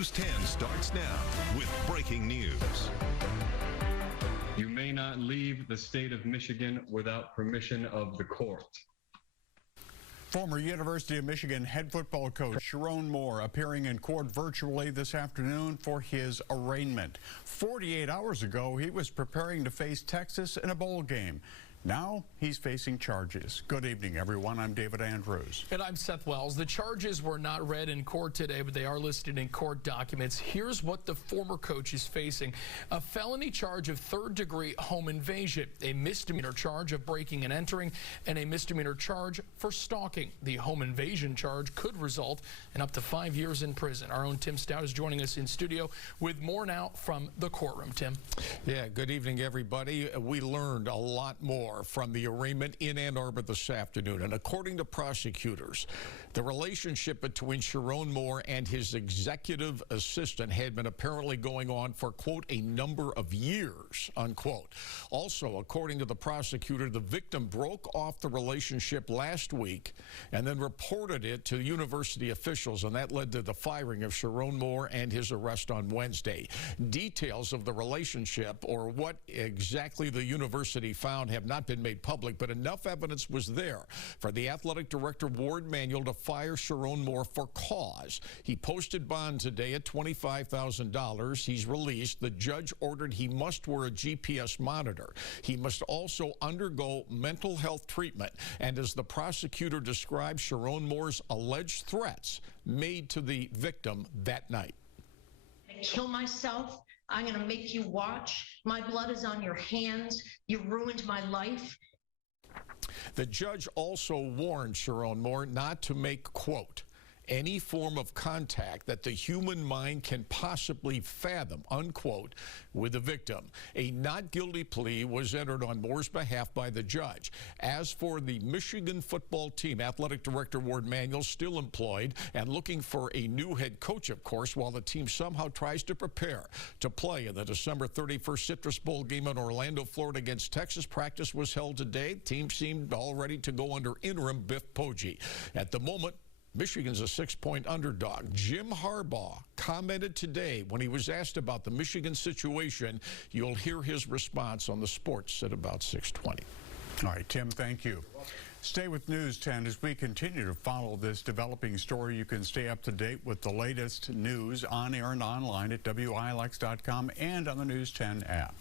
News 10 starts now with breaking news. You may not leave the state of Michigan without permission of the court. Former University of Michigan head football coach Sharon Moore appearing in court virtually this afternoon for his arraignment. 48 hours ago, he was preparing to face Texas in a bowl game. Now he's facing charges. Good evening, everyone. I'm David Andrews. And I'm Seth Wells. The charges were not read in court today, but they are listed in court documents. Here's what the former coach is facing. A felony charge of third-degree home invasion, a misdemeanor charge of breaking and entering, and a misdemeanor charge for stalking. The home invasion charge could result in up to 5 years in prison. Our own Tim Stout is joining us in studio with more now from the courtroom. Tim. Yeah, good evening, everybody. We learned a lot more from the arraignment in Ann Arbor this afternoon. And according to prosecutors, the relationship between Sharon Moore and his executive assistant had been apparently going on for, quote, a number of years, unquote. Also, according to the prosecutor, the victim broke off the relationship last week and then reported it to university officials, and that led to the firing of Sharon Moore and his arrest on Wednesday. Details of the relationship or what exactly the university found have not been made public, but enough evidence was there for the athletic director Ward Manuel to fire Sharon Moore for cause. He posted bond today at $25,000. He's released. The judge ordered he must wear a GPS monitor. He must also undergo mental health treatment. And as the prosecutor described Sharon Moore's alleged threats made to the victim that night. Kill myself. I'm going to make you watch. My blood is on your hands. You ruined my life. The judge also warned Sharon Moore not to make, quote, any form of contact that the human mind can possibly fathom, unquote, with the victim. A not guilty plea was entered on Moore's behalf by the judge. As for the Michigan football team, athletic director Ward Manuel still employed and looking for a new head coach, of course, while the team somehow tries to prepare to play in the December 31st Citrus Bowl game in Orlando, Florida against Texas. Practice was held today. Team seemed all ready to go under interim Biff Poggi. At the moment, Michigan's a 6-point underdog. Jim Harbaugh commented today when he was asked about the Michigan situation. You'll hear his response on the sports at about 6:20. All right, Tim, thank you. Stay with News 10 as we continue to follow this developing story. You can stay up to date with the latest news on air and online at WILX.com and on the News 10 app.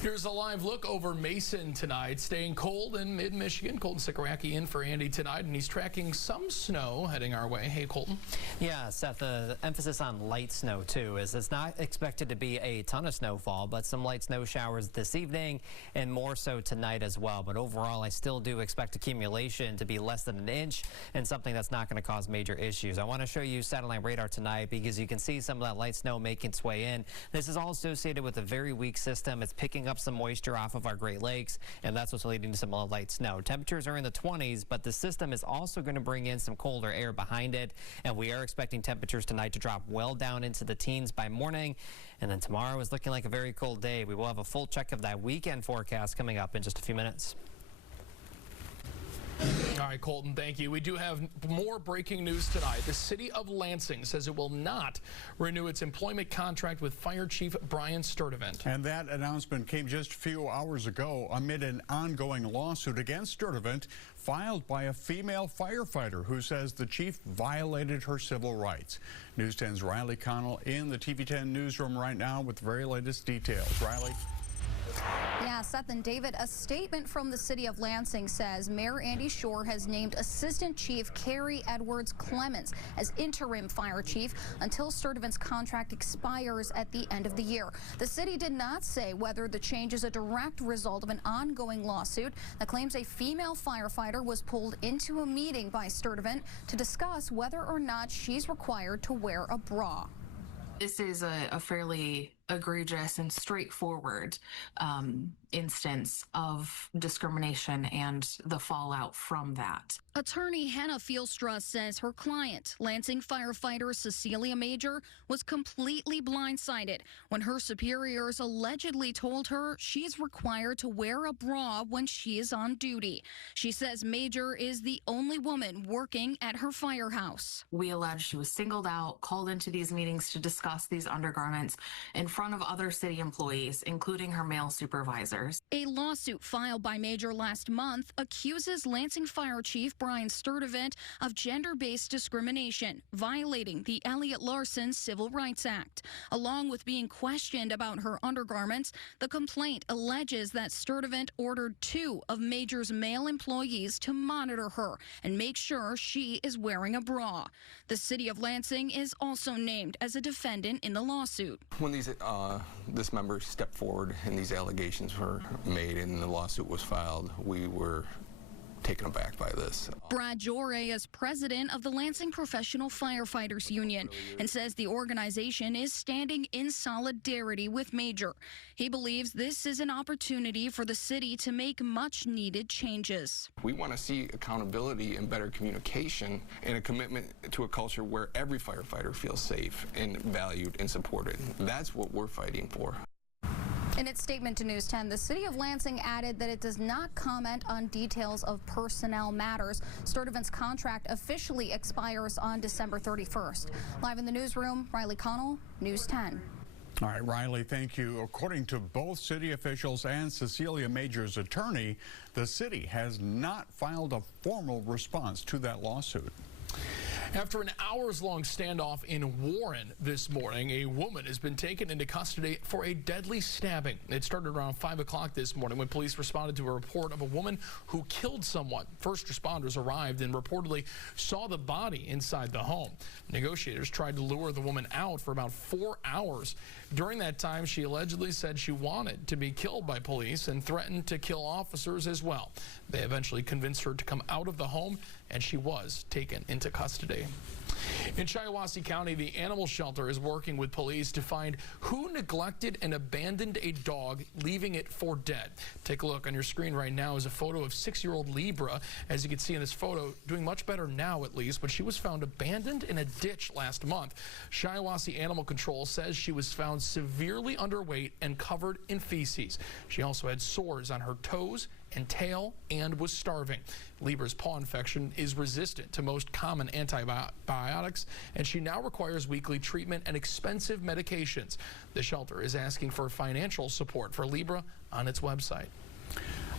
Here's a live look over Mason tonight. Staying cold in mid-Michigan. Colton Sikoraki in for Andy tonight, and he's tracking some snow heading our way. Hey, Colton. Yeah, Seth, the emphasis on light snow, too, is it's not expected to be a ton of snowfall, but some light snow showers this evening and more so tonight as well. But overall, I still do expect accumulation to be less than an inch and something that's not going to cause major issues. I want to show you satellite radar tonight because you can see some of that light snow making its way in. This is all associated with a very weak system. It's picking up some moisture off of our Great Lakes, and that's what's leading to some light snow. Temperatures are in the 20s, but the system is also going to bring in some colder air behind it, and we are expecting temperatures tonight to drop well down into the teens by morning. And then tomorrow is looking like a very cold day. We will have a full check of that weekend forecast coming up in just a few minutes. All right, Colton, thank you. We do have more breaking news tonight. The city of Lansing says it will not renew its employment contract with Fire Chief Brian Sturdivant. And that announcement came just a few hours ago amid an ongoing lawsuit against Sturdivant filed by a female firefighter who says the chief violated her civil rights. News 10's Riley Connell in the TV 10 newsroom right now with the very latest details. Riley? Yeah, Seth and David, a statement from the city of Lansing says Mayor Andy Shore has named Assistant Chief Carrie Edwards Clements as interim fire chief until Sturdivant's contract expires at the end of the year. The city did not say whether the change is a direct result of an ongoing lawsuit that claims a female firefighter was pulled into a meeting by Sturdivant to discuss whether or not she's required to wear a bra. This is a fairly egregious and straightforward instance of discrimination and the fallout from that. Attorney Hannah Fielstra says her client, Lansing firefighter Cecilia Major, was completely blindsided when her superiors allegedly told her she's required to wear a bra when she is on duty. She says Major is the only woman working at her firehouse. We allege she was singled out, called into these meetings to discuss these undergarments in front of other city employees, including her male supervisors. A lawsuit filed by Major last month accuses Lansing Fire Chief Brian Sturdivant of gender-based discrimination, violating the Elliott Larson Civil Rights Act. Along with being questioned about her undergarments, the complaint alleges that Sturdivant ordered 2 of Major's male employees to monitor her and make sure she is wearing a bra. The city of Lansing is also named as a defendant in the lawsuit. When this member stepped forward and these allegations were made and the lawsuit was filed, we were taken aback by this. Brad Joray is president of the Lansing Professional Firefighters Union and says the organization is standing in solidarity with Major. He believes this is an opportunity for the city to make much needed changes. We want to see accountability and better communication and a commitment to a culture where every firefighter feels safe and valued and supported. That's what we're fighting for. In its statement to News 10, the city of Lansing added that it does not comment on details of personnel matters. Sturdivant's contract officially expires on December 31st. Live in the newsroom, Riley Connell, News 10. All right, Riley, thank you. According to both city officials and Cecilia Major's attorney, the city has not filed a formal response to that lawsuit. After an hours-long standoff in Warren this morning, a woman has been taken into custody for a deadly stabbing. It started around 5 o'clock this morning when police responded to a report of a woman who killed someone. First responders arrived and reportedly saw the body inside the home. Negotiators tried to lure the woman out for about 4 hours. During that time, she allegedly said she wanted to be killed by police and threatened to kill officers as well. They eventually convinced her to come out of the home, and she was taken into custody. In Shiawassee County, the animal shelter is working with police to find who neglected and abandoned a dog, leaving it for dead. Take a look on your screen right now is a photo of 6-year-old Libra. As you can see in this photo, doing much better now at least, but she was found abandoned in a ditch last month. Shiawassee Animal Control says she was found severely underweight and covered in feces. She also had sores on her toes and tail and was starving. Libra's paw infection is resistant to most common antibiotics, and she now requires weekly treatment and expensive medications. The shelter is asking for financial support for Libra on its website.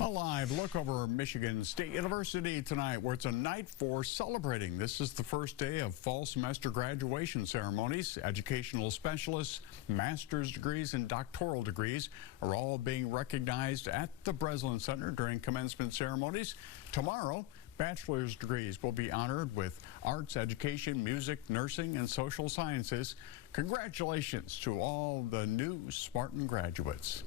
A live look over Michigan State University tonight, where it's a night for celebrating. This is the first day of fall semester graduation ceremonies. Educational specialists, master's degrees, and doctoral degrees are all being recognized at the Breslin Center during commencement ceremonies. Tomorrow, bachelor's degrees will be honored with arts, education, music, nursing, and social sciences. Congratulations to all the new Spartan graduates.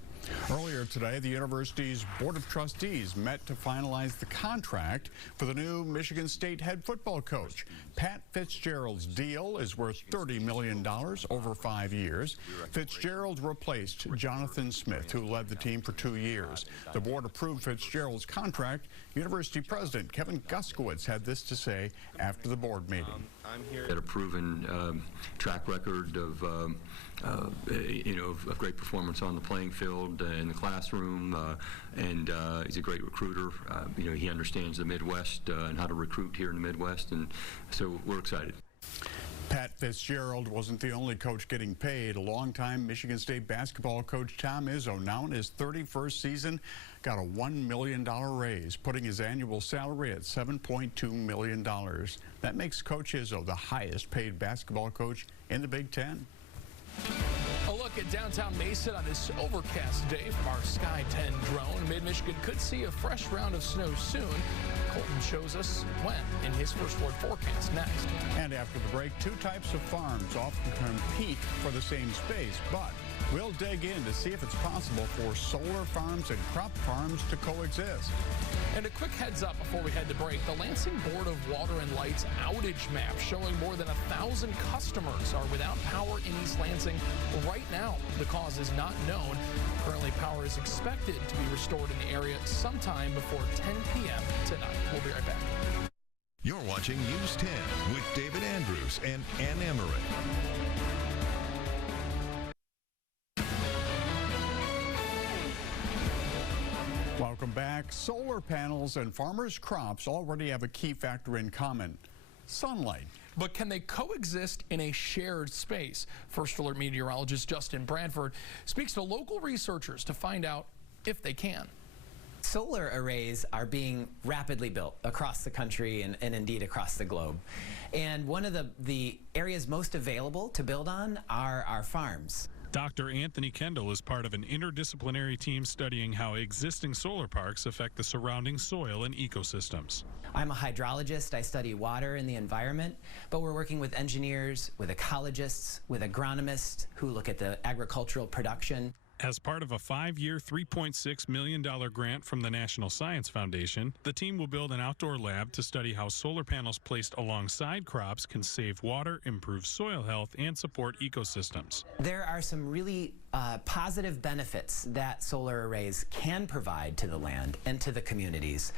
Earlier today, the university's Board of Trustees met to finalize the contract for the new Michigan State head football coach. Pat Fitzgerald's deal is worth $30 million over 5 years. Fitzgerald replaced Jonathan Smith, who led the team for 2 years. The board approved Fitzgerald's contract. University President Kevin Guskowitz had this to say after the board meeting. I'm here at a proven track record of of great performance on the playing field, in the classroom, and he's a great recruiter. He understands the Midwest and how to recruit here in the Midwest, and so we're excited. Pat Fitzgerald wasn't the only coach getting paid. A longtime Michigan State basketball coach Tom Izzo, now in his 31st season, got a $1 million raise, putting his annual salary at $7.2 million. That makes Coach Izzo the highest paid basketball coach in the Big Ten. A look at downtown Mesa on this overcast day from our Sky 10 drone. Mid-Michigan could see a fresh round of snow soon. Colton shows us when in his first word forecast next. And after the break, two types of farms often compete for the same space, but We'll dig in to see if it's possible for solar farms and crop farms to coexist. And a quick heads up before we head to break. The Lansing Board of Water and Light's outage map showing more than 1,000 customers are without power in East Lansing right now. The cause is not known. Currently, power is expected to be restored in the area sometime before 10 p.m. tonight. We'll be right back. You're watching News 10 with David Andrews and Ann Emmerich. Welcome back. Solar panels and farmers' crops already have a key factor in common: sunlight. But can they coexist in a shared space? First Alert meteorologist Justin Bradford speaks to local researchers to find out if they can. Solar arrays are being rapidly built across the country and indeed across the globe. And one of the areas most available to build on are our farms. Dr. Anthony Kendall is part of an interdisciplinary team studying how existing solar parks affect the surrounding soil and ecosystems. I'm a hydrologist. I study water and the environment, but we're working with engineers, with ecologists, with agronomists who look at the agricultural production. As part of a 5-year, $3.6 million grant from the National Science Foundation, the team will build an outdoor lab to study how solar panels placed alongside crops can save water, improve soil health, and support ecosystems. There are some really positive benefits that solar arrays can provide to the land and to the communities,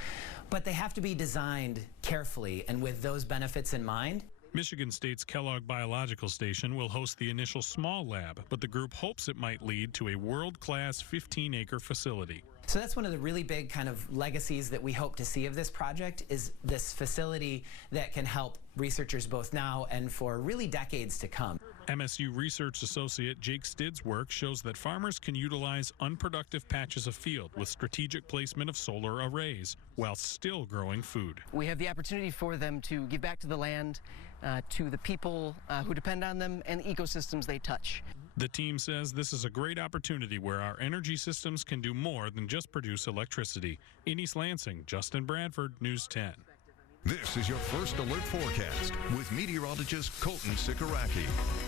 but they have to be designed carefully and with those benefits in mind. Michigan State's Kellogg Biological Station will host the initial small lab, but the group hopes it might lead to a world-class 15-acre facility. So that's one of the really big kind of legacies that we hope to see of this project, is this facility that can help researchers both now and for really decades to come. MSU research associate Jake Stidd's work shows that farmers can utilize unproductive patches of field with strategic placement of solar arrays while still growing food. We have the opportunity for them to give back to the land, to the people who depend on them, and the ecosystems they touch. The team says this is a great opportunity where our energy systems can do more than just produce electricity. In East Lansing, Justin Bradford, News 10. This is your First Alert forecast with meteorologist Colton Sikoraki.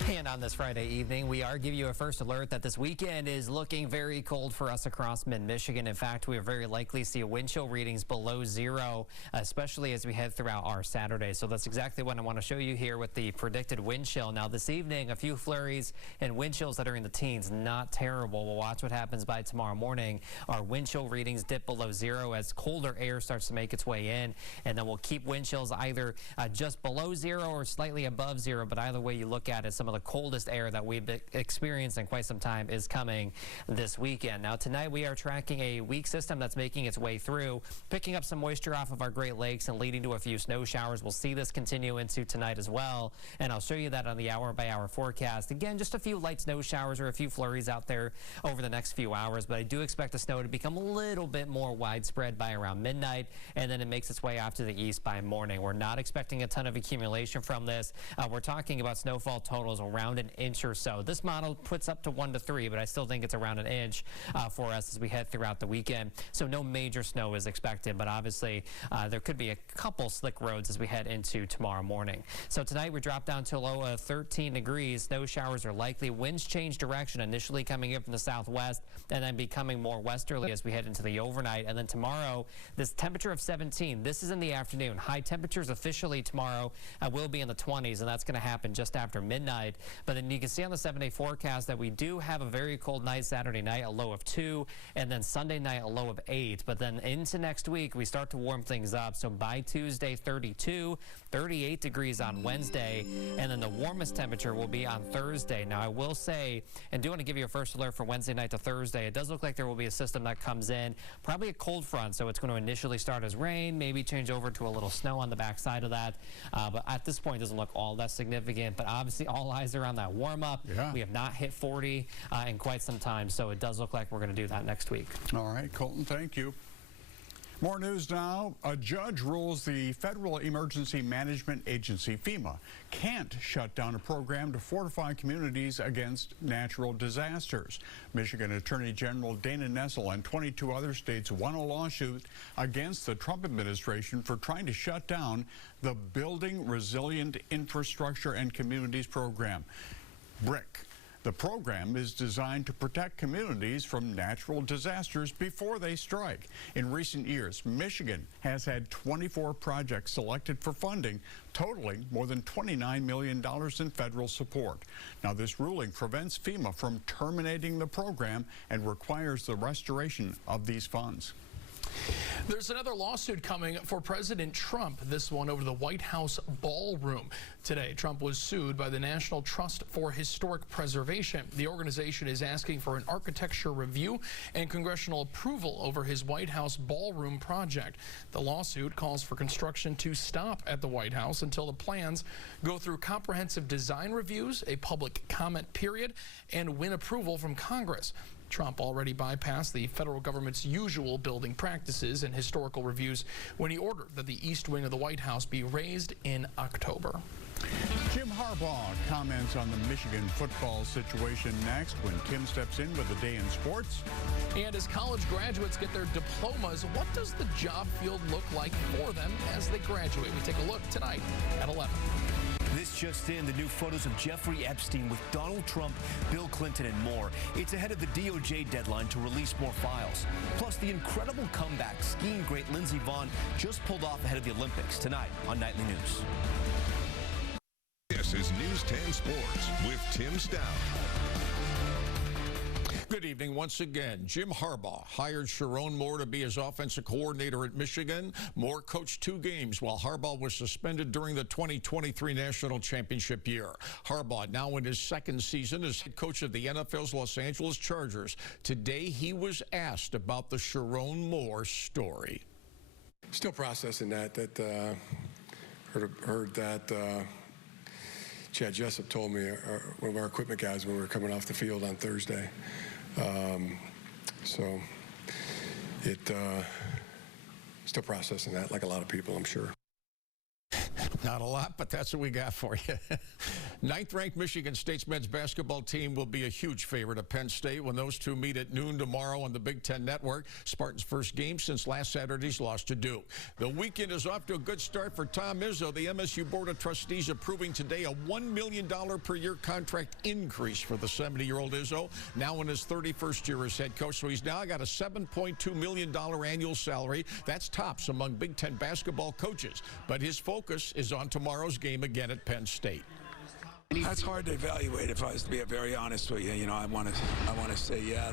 And on this Friday evening, we are giving you a first alert that this weekend is looking very cold for us across mid-Michigan. In fact, we are very likely to see wind chill readings below 0, especially as we head throughout our Saturday. So that's exactly what I want to show you here with the predicted wind chill. Now this evening, a few flurries and wind chills that are in the teens. Not terrible. We'll watch what happens by tomorrow morning. Our wind chill readings dip below 0 as colder air starts to make its way in, and then we'll keep wind chills either just below 0 or slightly above 0, but either way you look at it, some of the coldest air that we've experienced in quite some time is coming this weekend. Now tonight we are tracking a weak system that's making its way through, picking up some moisture off of our Great Lakes and leading to a few snow showers. We'll see this continue into tonight as well, and I'll show you that on the hour-by-hour forecast. Again, just a few light snow showers or a few flurries out there over the next few hours, but I do expect the snow to become a little bit more widespread by around midnight, and then it makes its way off to the east by morning. We're not expecting a ton of accumulation from this. We're talking about snowfall totals around an inch or so. This model puts up to 1 to 3, but I still think it's around an inch for us as we head throughout the weekend. So no major snow is expected, but obviously there could be a couple slick roads as we head into tomorrow morning. So tonight we drop down to a low of 13 degrees. Snow showers are likely. Winds change direction, initially coming in from the southwest and then becoming more westerly as we head into the overnight. And then tomorrow, this temperature of 17. This is in the afternoon. High temperatures officially tomorrow will be in the 20s, and that's going to happen just after midnight. But then you can see on the 7-day forecast that we do have a very cold night Saturday night, a low of 2, and then Sunday night a low of 8. But then into next week we start to warm things up. So by Tuesday, 32, 38 degrees on Wednesday, and then the warmest temperature will be on Thursday. Now I will say, and do want to give you a first alert for Wednesday night to Thursday, it does look like there will be a system that comes in, probably a cold front, so it's going to initially start as rain, maybe change over to a little snow on the backside of that, but at this point it doesn't look all that significant. But obviously all eyes are on that warm-up. We have not hit 40 in quite some time, so it does look like we're going to do that next week. All right, Colton, thank you. More news now. A judge rules the Federal Emergency Management Agency, FEMA, can't shut down a program to fortify communities against natural disasters. Michigan Attorney General Dana Nessel and 22 other states won a lawsuit against the Trump administration for trying to shut down the Building Resilient Infrastructure and Communities program, BRIC. The program is designed to protect communities from natural disasters before they strike. In recent years, Michigan has had 24 projects selected for funding, totaling more than $29 million in federal support. Now, this ruling prevents FEMA from terminating the program and requires the restoration of these funds. There's another lawsuit coming for President Trump, this one over the White House ballroom. Today, Trump was sued by the National Trust for Historic Preservation. The organization is asking for an architecture review and congressional approval over his White House ballroom project. The lawsuit calls for construction to stop at the White House until the plans go through comprehensive design reviews, a public comment period, and win approval from Congress. Trump already bypassed the federal government's usual building practices and historical reviews when he ordered that the east wing of the White House be razed in October. Jim Harbaugh comments on the Michigan football situation next when Kim steps in with a day in sports. And as college graduates get their diplomas, what does the job field look like for them as they graduate? We take a look tonight at 11. This just in, the new photos of Jeffrey Epstein with Donald Trump, Bill Clinton, and more. It's ahead of the DOJ deadline to release more files. Plus, the incredible comeback skiing great Lindsey Vonn just pulled off ahead of the Olympics tonight on Nightly News. This is News 10 Sports with Tim Stout. Good evening once again. Jim Harbaugh hired Sharon Moore to be his offensive coordinator at Michigan. Moore coached 2 games while Harbaugh was suspended during the 2023 National Championship year. Harbaugh now in his 2nd season as head coach of the NFL's Los Angeles Chargers. Today he was asked about the Sharon Moore story. Still processing that. Heard that Chad Jessup told me, one of our equipment guys, when we were coming off the field on Thursday. So still processing that, like a lot of people, I'm sure. Not a lot, but that's what we got for you. 9th-ranked Michigan State's men's basketball team will be a huge favorite at Penn State when those two meet at noon tomorrow on the Big Ten Network. Spartans' first game since last Saturday's loss to Duke. The weekend is off to a good start for Tom Izzo. The MSU Board of Trustees approving today a $1 million per year contract increase for the 70-year-old Izzo, now in his 31st year as head coach. So he's now got a $7.2 million annual salary. That's tops among Big Ten basketball coaches. But his focus is on tomorrow's game again at Penn State. That's hard to evaluate. If I was to be very honest with you, I want to say, yeah,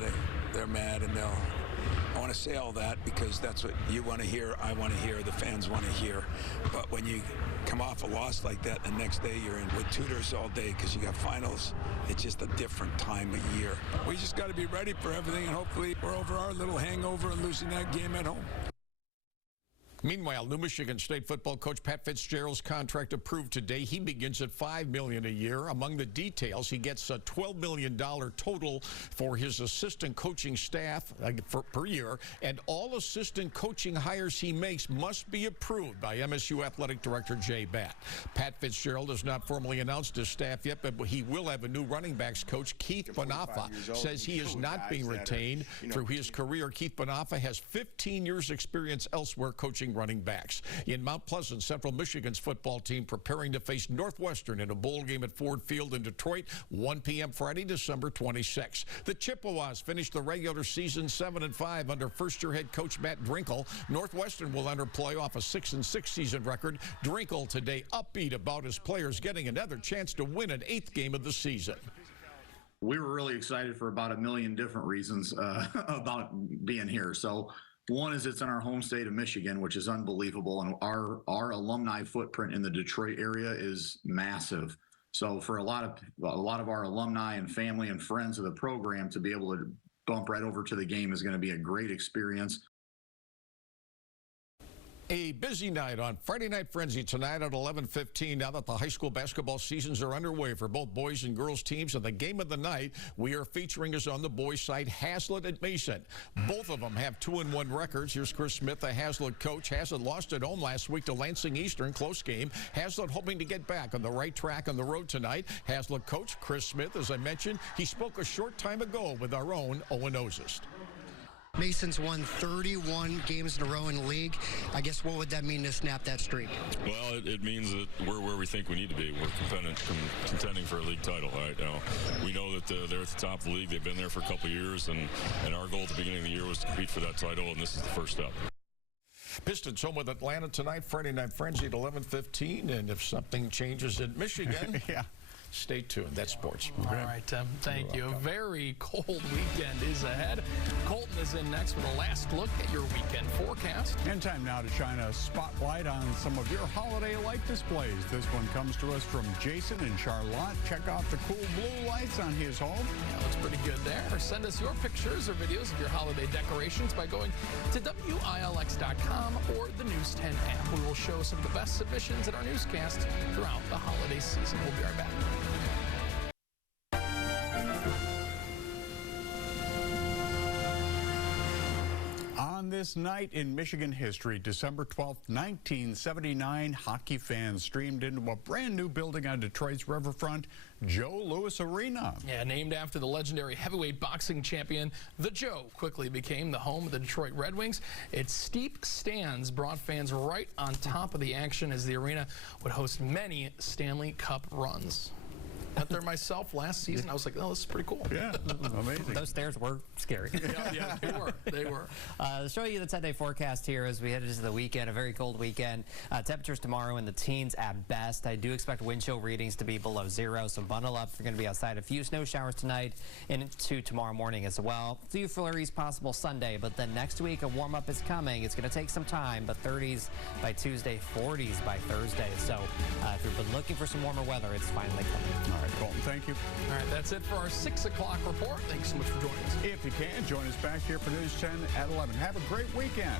they're mad, and I want to say all that because that's what you want to hear, I want to hear, the fans want to hear. But when you come off a loss like that, the next day you're in with tutors all day because you got finals. It's just a different time of year. We just got to be ready for everything, and hopefully we're over our little hangover and losing that game at home. Meanwhile, new Michigan State football coach Pat Fitzgerald's contract approved today. He begins at $5 million a year. Among the details, he gets a $12 million total for his assistant coaching staff per year, and all assistant coaching hires he makes must be approved by MSU Athletic Director Jay Batt. Pat Fitzgerald has not formally announced his staff yet, but he will have a new running backs coach. Keith Bonafa says he is not being retained through his career. Keith Bonafa has 15 years experience elsewhere coaching running backs. In Mount Pleasant, Central Michigan's football team preparing to face Northwestern in a bowl game at Ford Field in Detroit, 1 p.m. Friday, December 26. The Chippewas finished the regular season 7-5 under first-year head coach Matt Drinkle. Northwestern will enter playoff a 6-6 season record. Drinkle today upbeat about his players getting another chance to win an 8th game of the season. We were really excited for about a million different reasons about being here. So one is it's in our home state of Michigan, which is unbelievable. And our alumni footprint in the Detroit area is massive. So for a lot of our alumni and family and friends of the program to be able to bump right over to the game is going to be a great experience. A busy night on Friday Night Frenzy tonight at 11:15. Now that the high school basketball seasons are underway for both boys and girls teams, and the game of the night we are featuring is on the boys' side, Haslett at Mason. Both of them have 2-1 records. Here's Chris Smith, the Haslett coach. Haslett lost at home last week to Lansing Eastern, close game. Haslett hoping to get back on the right track on the road tonight. Haslett coach Chris Smith, as I mentioned, he spoke a short time ago with our own Owen Ozist. Mason's won 31 games in a row in the league. I guess what would that mean to snap that streak? Well, it means that we're where we think we need to be. We're contending for a league title right now. We know that they're at the top of the league. They've been there for a couple of years, and our goal at the beginning of the year was to compete for that title, and this is the first step. Pistons home with Atlanta tonight, Friday Night Frenzy at 11:15, and if something changes in Michigan, yeah, stay tuned. That's sports. All right, Tim. Thank you. A very cold weekend is ahead. Colton is in next with a last look at your weekend forecast. And time now to shine a spotlight on some of your holiday light displays. This one comes to us from Jason in Charlotte. Check out the cool blue lights on his home. Yeah, looks pretty good there. Send us your pictures or videos of your holiday decorations by going to WILX.com or the News 10 app. We will show some of the best submissions in our newscast throughout the holiday season. We'll be right back. On this night in Michigan history, December 12th, 1979, hockey fans streamed into a brand new building on Detroit's riverfront, Joe Louis Arena. Yeah, named after the legendary heavyweight boxing champion, the Joe quickly became the home of the Detroit Red Wings. Its steep stands brought fans right on top of the action as the arena would host many Stanley Cup runs. Went there myself last season. I was like, oh, this is pretty cool. Yeah, amazing. Those stairs were scary. Yeah, they were. They were. Show you the 10-day forecast here as we head into the weekend, a very cold weekend. Temperatures tomorrow in the teens at best. I do expect wind chill readings to be below 0, so bundle up if you're going to be outside. A few snow showers tonight and into tomorrow morning as well. A few flurries possible Sunday, but then next week a warm-up is coming. It's going to take some time, but 30s by Tuesday, 40s by Thursday. So if you've been looking for some warmer weather, it's finally coming. All right, Colton, thank you. All right, that's it for our 6 o'clock report. Thanks so much for joining us. If you can, join us back here for News 10 at 11. Have a great weekend.